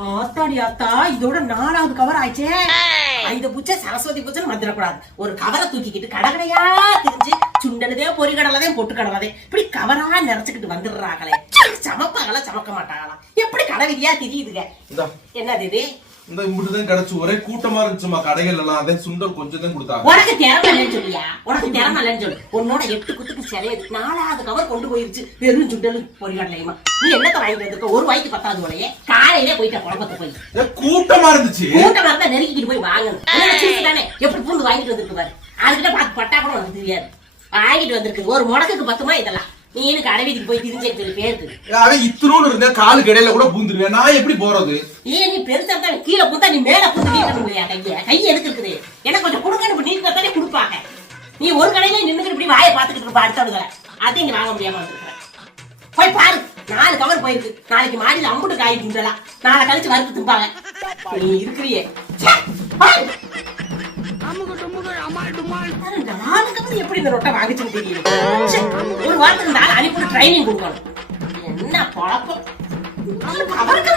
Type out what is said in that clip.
ஆத்தாடி ஆத்தா, இதோட 4வது கவர் ஆயிடுச்சே. இந்த பூச்சை சரஸ்வதி பூச்சை வந்துடக்கூடாது. ஒரு கவரை தூக்கிக்கிட்டு கடகடையா திரிஞ்சு சுண்டனதே பொறி கடலதே பொட்டு கடலதே இப்படி கவரா நிறைச்சுக்கிட்டு வந்துடுறாங்களே. சமப்பாங்களா சமக்க மாட்டாங்களா? எப்படி கடவிரியா தெரியுதுங்க. என்னது இது? இந்த இம்புட்டுதான் கிடைச்சு ஒரே கூட்டமா இருந்துச்சுமா கடைகள் எல்லாம். அதே சுண்டல் கொஞ்சம் தான் கொடுத்தாங்க. உனக்கு திறமை இல்லைன்னு சொல்லியா? உனக்கு திறமை இல்லைன்னு சொல்லு. உன்னோட 8 குத்துக்கு சிலையது 4வது கவர் கொண்டு போயிருச்சு. வெறும் சுண்டலும் பொறிகடலையுமா? நீ என்னத்த வாங்கிட்டு வந்திருக்க? ஒரு வாய்க்கு 10வது உடையே காலையிலே போயிட்ட குழப்பத்தை போய். கூட்டமா இருந்துச்சு. கூட்டமா இருந்தா நெருக்கிட்டு போய் வாங்கணும் தானே. எப்படி பூந்து வாங்கிட்டு வந்திருக்கு பாரு. அதுக்கிட்ட பார்த்து பட்டா கூட உனக்கு தெரியாது. வாங்கிட்டு வந்திருக்கு. ஒரு முடக்குக்கு 10மா இதெல்லாம். நீ எனக்கு கடைவீதிக்கு போய் திரிஞ்சேன்னு சொல்லி பேருக்கு. இத்தனோடு இருந்த காலு கடையில கூட பூந்துருவேன். நான் எப்படி போறது? நீ பெருசா தான் கீழே பூந்தா நீ மேல பூந்து நீட்டணும் இல்லையா? கை எதுக்கு இருக்குது? எனக்கு கொஞ்சம் கொடுங்கன்னு நீட்டு தானே கொடுப்பாங்க. நீ ஒரு கடையில நின்னுக்கு இப்படி வாயை பார்த்துக்கிட்டு இருப்பா. அடுத்தவங்களை அதையும் இங்க வாங்க முடியாம வந்துருக்கிறேன். போய் பாரு. 4 கவர் போயிருக்கு. நாளைக்கு மாடியில் அம்புட்டு காய் திண்டலாம். நாளை கழிச்சு வறுத்து திம்பாங்க. நீ இருக்கிறியே. 4 கவர் எப்படி இந்த ரொட்டை வாங்கிச்சுன்னு தெரியல. ஒரு வாரத்துக்கு 4 அனுப்பி ட்ரைனிங் கொடுக்கணும். என்ன பழக்கம் அவருக்கு